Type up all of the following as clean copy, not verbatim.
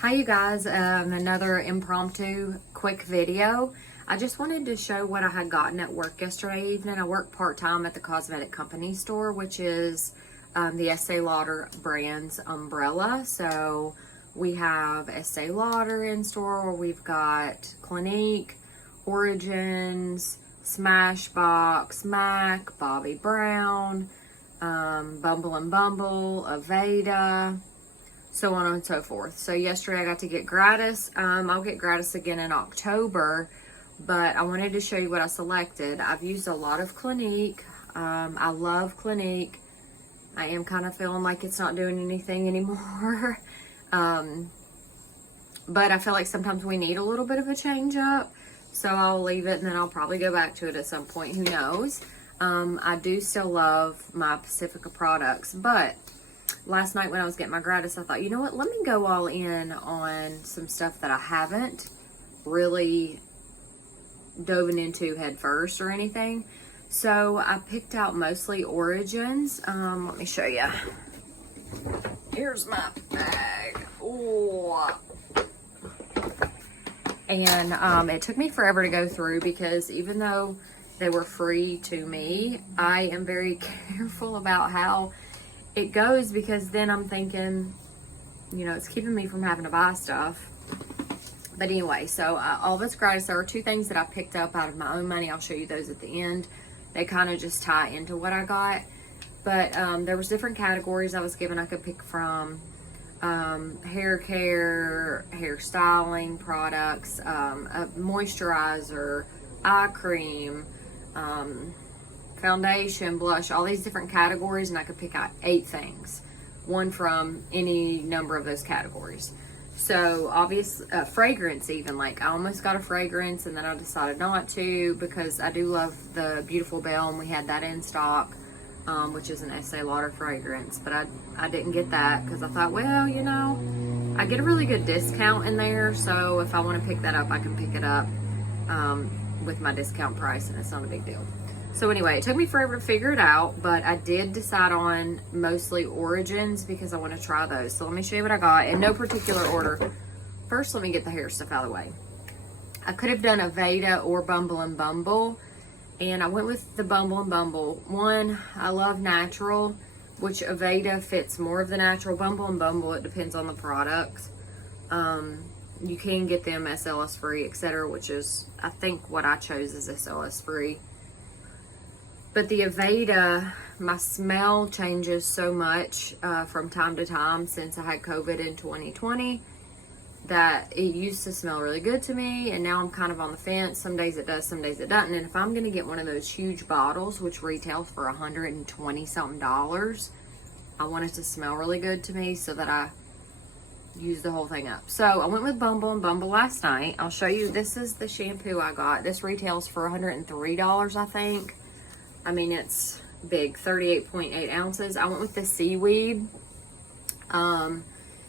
Hi you guys, another impromptu quick video. I just wanted to show what I had gotten at work yesterday evening. I work part-time at the Cosmetic Company Store, which is the Estee Lauder brand's umbrella. So we have Estee Lauder in store, we've got Clinique, Origins, Smashbox, MAC, Bobbi Brown, Bumble and Bumble, Aveda, so on and so forth. So yesterday I got to get gratis. I'll get gratis again in October, but I wanted to show you what I selected. I've used a lot of Clinique. I love Clinique. I am kind of feeling like it's not doing anything anymore. But I feel like sometimes we need a little bit of a change up. So I'll leave it and then I'll probably go back to it at some point. Who knows? I do still love my Pacifica products, but last night when I was getting my gratis, I thought, you know what, let me go all in on some stuff that I haven't really dove into head first or anything. So I picked out mostly Origins. Let me show you. Here's my bag. Ooh. And it took me forever to go through because even though they were free to me, I am very careful about how it goes, because then I'm thinking, you know, it's keeping me from having to buy stuff. But anyway, so all of it's gratis. There are two things that I picked up out of my own money. I'll show you those at the end. They kind of just tie into what I got. But there was different categories I was given. I could pick from hair care, hair styling products, a moisturizer, eye cream, foundation, blush, all these different categories, and I could pick out 8 things, one from any number of those categories. So obvious fragrance, even like I almost got a fragrance and then I decided not to because I do love the Beautiful Belle and we had that in stock, which is an Estee Lauder fragrance, but I didn't get that because I thought, well, you know, I get a really good discount in there, so if I want to pick that up I can pick it up with my discount price and it's not a big deal. So anyway, it took me forever to figure it out, but I did decide on mostly Origins because I want to try those. So let me show you what I got in no particular order. First, let me get the hair stuff out of the way. I could have done Aveda or Bumble and Bumble, and I went with the Bumble and Bumble. One, I love natural, which Aveda fits more of the natural. Bumble and Bumble, it depends on the products. You can get them SLS free, etc., which is, I think what I chose is SLS free. But the Aveda, my smell changes so much from time to time since I had COVID in 2020 that it used to smell really good to me, and now I'm kind of on the fence. Some days it does, some days it doesn't. And if I'm going to get one of those huge bottles, which retails for $120 something, I want it to smell really good to me so that I use the whole thing up. So I went with Bumble and Bumble last night. I'll show you. This is the shampoo I got. This retails for $103, I think. I mean, it's big, 38.8 ounces. I went with the seaweed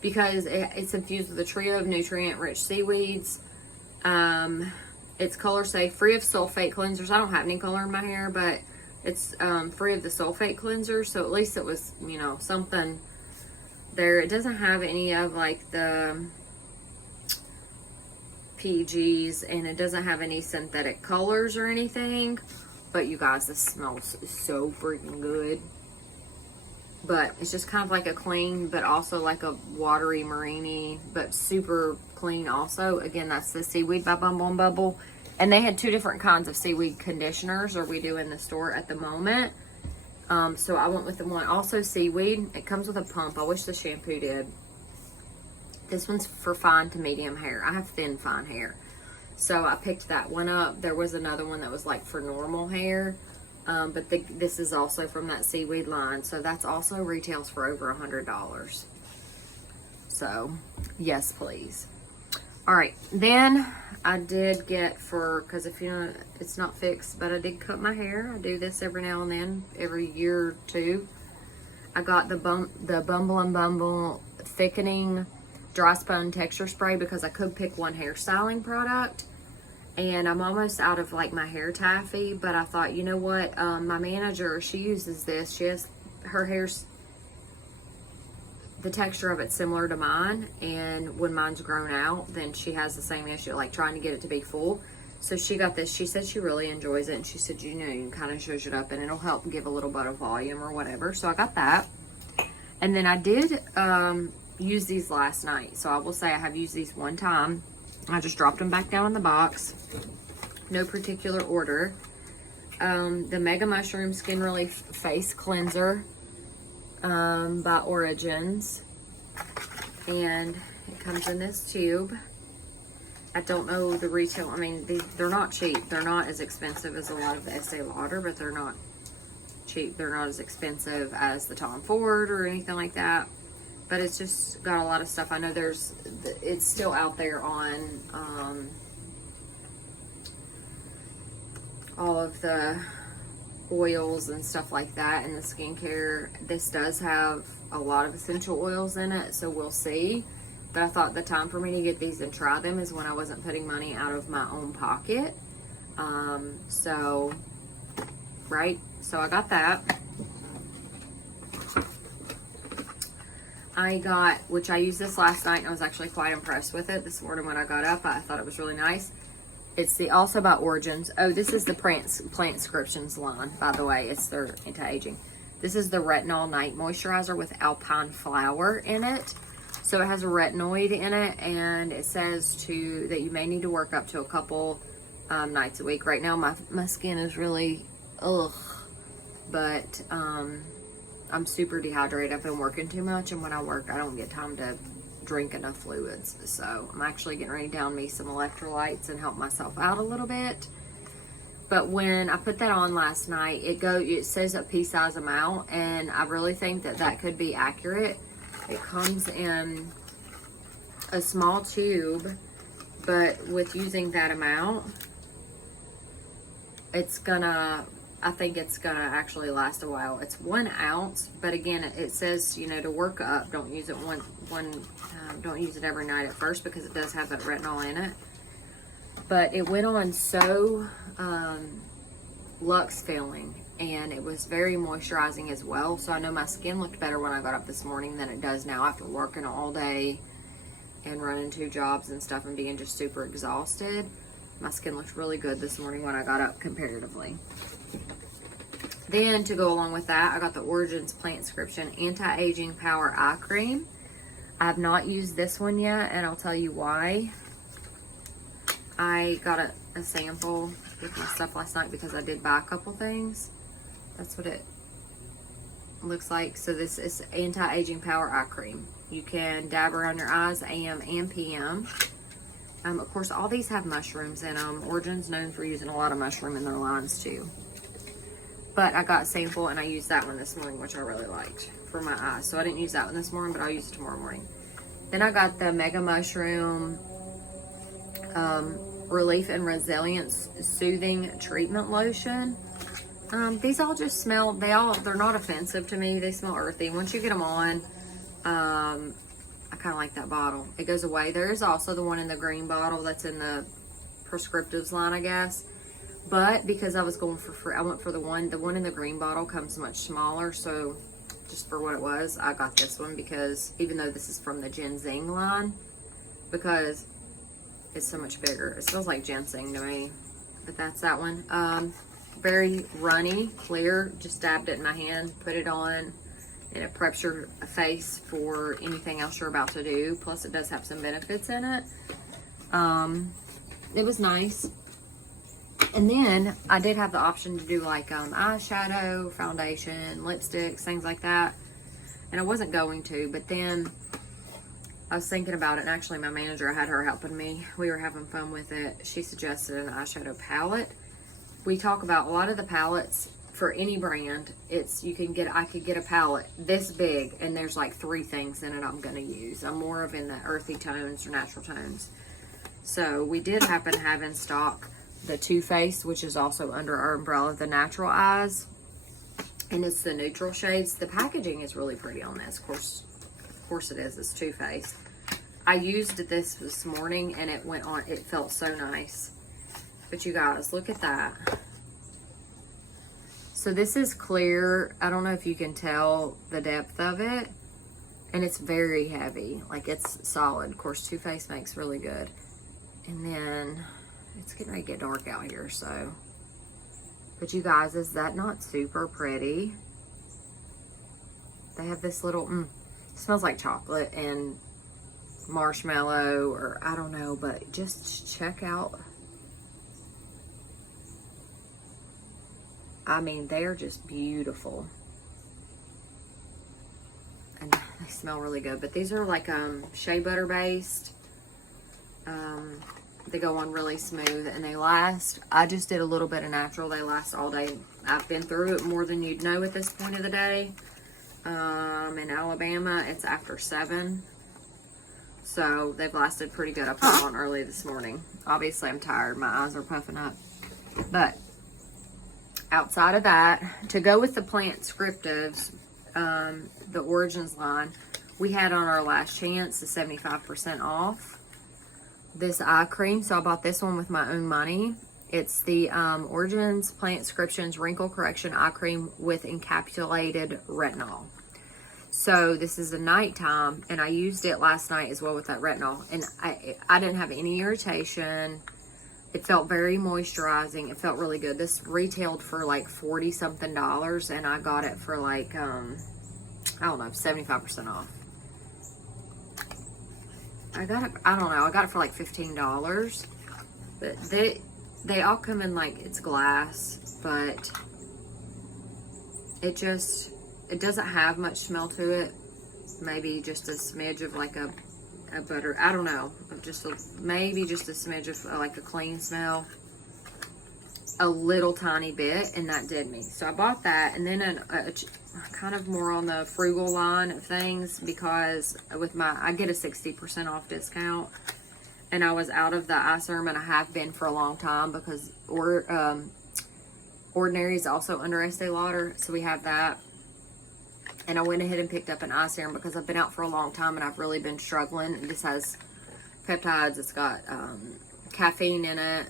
because it's infused with a trio of nutrient-rich seaweeds. It's color safe, free of sulfate cleansers. I don't have any color in my hair, but it's free of the sulfate cleansers, so at least it was, you know, something there. It doesn't have any of like the PGs, and it doesn't have any synthetic colors or anything. But you guys, this smells so freaking good. But it's just kind of like a clean, but also like a watery marine, but super clean also. Again, that's the Seaweed by Bumble and Bumble. And they had 2 different kinds of seaweed conditioners, or we do in the store at the moment. So I went with the one, also seaweed. It comes with a pump. I wish the shampoo did. This one's for fine to medium hair. I have thin, fine hair. So I picked that one up. There was another one that was like for normal hair. But this is also from that seaweed line. So that's also retails for over $100. So yes, please. All right. Then I did get because if you know, it's not fixed, but I did cut my hair. I do this every now and then, every year or two. I got the Bumble and Bumble thickening dry spun texture spray because I could pick one hairstyling product. And I'm almost out of like my hair taffy, but I thought, you know what, my manager, she uses this. She has her hair's the texture of it's similar to mine, and when mine's grown out, then she has the same issue, like trying to get it to be full. So she got this. She said she really enjoys it, and she said, you know, you can kind of zhuzh it up and it'll help give a little bit of volume or whatever. So I got that. And then I did use these last night. So I will say I have used these one time. I just dropped them back down in the box. No particular order. The Mega Mushroom Skin Relief Face Cleanser by Origins. And it comes in this tube. I don't know the retail. I mean, they're not cheap. They're not as expensive as a lot of the Estee Lauder, but they're not cheap. They're not as expensive as the Tom Ford or anything like that. But it's just got a lot of stuff. I know it's still out there on all of the oils and stuff like that and the skincare. This does have a lot of essential oils in it, so we'll see. But I thought the time for me to get these and try them is when I wasn't putting money out of my own pocket. So I got that. Which I used this last night, and I was actually quite impressed with it. This morning when I got up, I thought it was really nice. It's also by Origins. Oh, this is the Plant Inscriptions line, by the way. It's their anti-aging. This is the Retinol Night Moisturizer with Alpine Flower in it. So it has a retinoid in it, and it says that you may need to work up to a couple nights a week. Right now, my skin is really, but I'm super dehydrated. I've been working too much, and when I work, I don't get time to drink enough fluids. So I'm actually getting ready to down me some electrolytes and help myself out a little bit. But when I put that on last night, it says a pea size amount, and I really think that could be accurate. It comes in a small tube, but with using that amount, I think it's gonna actually last a while. It's 1 ounce, but again, it says, you know, to work up, don't use it don't use it every night at first, because it does have that retinol in it. But it went on so luxe filling, and it was very moisturizing as well. So I know my skin looked better when I got up this morning than it does now after working all day and running 2 jobs and stuff and being just super exhausted. My skin looked really good this morning when I got up comparatively. Then to go along with that, I got the Origins Plant Inscription Anti-Aging Power Eye Cream. I have not used this one yet, and I'll tell you why. I got a sample with my stuff last night because I did buy a couple things. That's what it looks like. So this is Anti-Aging Power Eye Cream. You can dab around your eyes AM and PM. Of course, all these have mushrooms in them. Origin's known for using a lot of mushroom in their lines too. But I got a sample, and I used that one this morning, which I really liked for my eyes. So I didn't use that one this morning, but I'll use it tomorrow morning. Then I got the Mega Mushroom Relief and Resilience Soothing Treatment Lotion. These all just smell, they're not offensive to me. They smell earthy. Once you get them on, I kind of like that bottle. It goes away. There is also the one in the green bottle that's in the prescriptives line, I guess. But because I was going for free, I went for the one in the green bottle comes much smaller. So just for what it was, I got this one, because even though this is from the ginseng line, because it's so much bigger. It smells like ginseng to me, but that's that one. Very runny, clear. Just dabbed it in my hand, put it on, and it preps your face for anything else you're about to do. Plus it does have some benefits in it. It was nice. And then I did have the option to do like eyeshadow, foundation, lipsticks, things like that. And I wasn't going to, but then I was thinking about it, and actually my manager, I had her helping me. We were having fun with it. She suggested an eyeshadow palette. We talk about a lot of the palettes for any brand. I could get a palette this big, and there's like 3 things in it I'm gonna use. I'm more of in the earthy tones or natural tones. So we did happen to have in stock the Too Faced, which is also under our umbrella, the Natural Eyes, and it's the neutral shades. The packaging is really pretty on this. Of course it is. It's Too Faced. I used this morning, and it went on. It felt so nice. But you guys, look at that. So this is clear. I don't know if you can tell the depth of it. And it's very heavy. Like, it's solid. Of course, Too Faced makes really good. And then it's getting ready to get dark out here, so. But you guys, is that not super pretty? They have this little, it smells like chocolate and marshmallow, or I don't know, but just check out. I mean, they're just beautiful. And they smell really good. But these are like shea butter based. They go on really smooth and they last. I just did a little bit of natural. They last all day. I've been through it more than you'd know at this point of the day. In Alabama, it's after 7. So they've lasted pretty good. I put them on early this morning. Obviously, I'm tired. My eyes are puffing up. But outside of that, to go with the plant scriptives, the Origins line, we had on our last chance the 75% off this eye cream. So I bought this one with my own money. It's the Origins Plant Scriptions Wrinkle Correction Eye Cream with encapsulated retinol. So this is a nighttime, and I used it last night as well with that retinol, and I didn't have any irritation. It felt very moisturizing. It felt really good. This retailed for like $40 something, and I got it for like I don't know, 75% off. I got it, I don't know, I got it for like $15. But they all come in like, it's glass, but it doesn't have much smell to it. Maybe just a smidge of like a butter, I don't know, maybe just a smidge of like a clean smell, a little tiny bit, and that did me. So I bought that, and then kind of more on the frugal line of things, because with I get a 60% off discount, and I was out of the eye serum, and I have been for a long time, because Ordinary is also under Estee Lauder, so we have that. And I went ahead and picked up an eye serum because I've been out for a long time and I've really been struggling. This has peptides, it's got caffeine in it,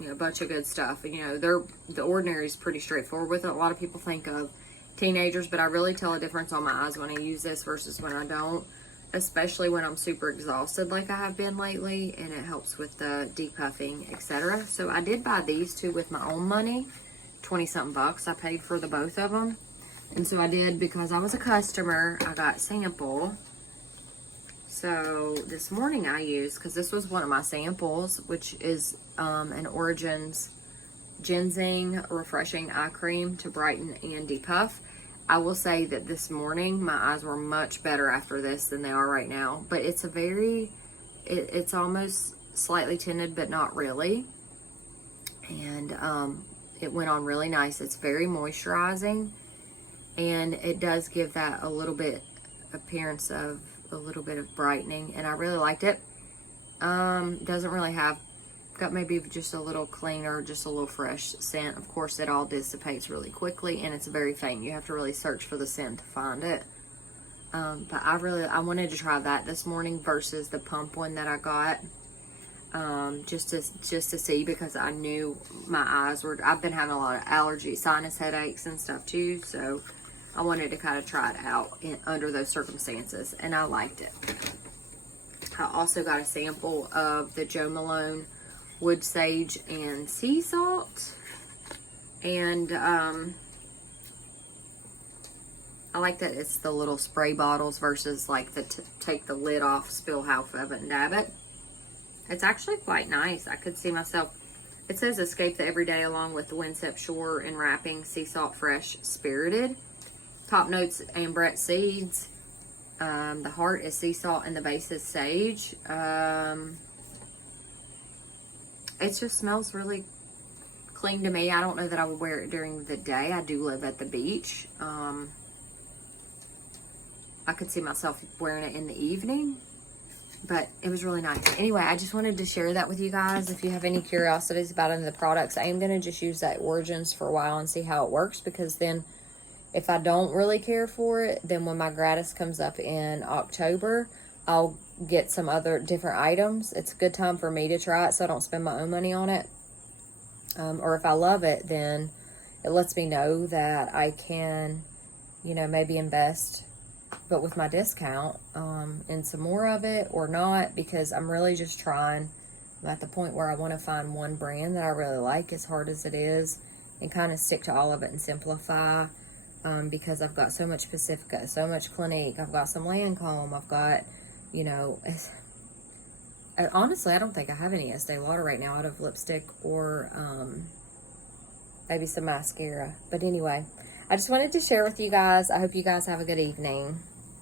you know, a bunch of good stuff. And, you know, the Ordinary is pretty straightforward with it. A lot of people think of teenagers, but I really tell a difference on my eyes when I use this versus when I don't, especially when I'm super exhausted like I have been lately, and it helps with the depuffing, etc. So I did buy these two with my own money, 20-something bucks. I paid for the both of them. And so I did because I was a customer. I got sample. So this morning I used, because this was one of my samples, which is an Origins Ginseng Refreshing Eye Cream to brighten and depuff. I will say that this morning my eyes were much better after this than they are right now. But it's it's almost slightly tinted, but not really. And it went on really nice. It's very moisturizing. And it does give that a little bit appearance of a little bit of brightening, and I really liked it. Doesn't really have, got maybe just a little cleaner, just a little fresh scent. Of course, it all dissipates really quickly, and it's very faint. You have to really search for the scent to find it. But I wanted to try that this morning versus the pump one that I got. Just to see, because I knew my eyes were, I've been having a lot of allergy, sinus headaches and stuff too, so I wanted to kind of try it out under those circumstances, and I liked it. I also got a sample of the Joe Malone Wood Sage and Sea Salt, and I like that it's the little spray bottles versus like the take the lid off, spill half of it and dab it. It's actually quite nice. I could see myself, it says escape the everyday along with the Winsep Shore and Wrapping Sea Salt Fresh Spirited. Top notes, ambrette seeds. The heart is sea salt and the base is sage. It just smells really clean to me. I don't know that I would wear it during the day. I do live at the beach. I could see myself wearing it in the evening, but it was really nice. Anyway, I just wanted to share that with you guys. If you have any curiosities about any of the products, I am going to just use that Origins for a while and see how it works, because then if I don't really care for it, then when my gratis comes up in October, I'll get some other different items. It's a good time for me to try it so I don't spend my own money on it. Or if I love it, then it lets me know that I can, you know, maybe invest but with my discount, and some more of it or not, because I'm really just trying. I'm at the point where I want to find one brand that I really like, as hard as it is, and kind of stick to all of it and simplify, because I've got so much Pacifica, so much Clinique, I've got some Lancome, I've got, you know, honestly, I don't think I have any Estee Lauder right now out of lipstick or maybe some mascara. But anyway, I just wanted to share with you guys. I hope you guys have a good evening.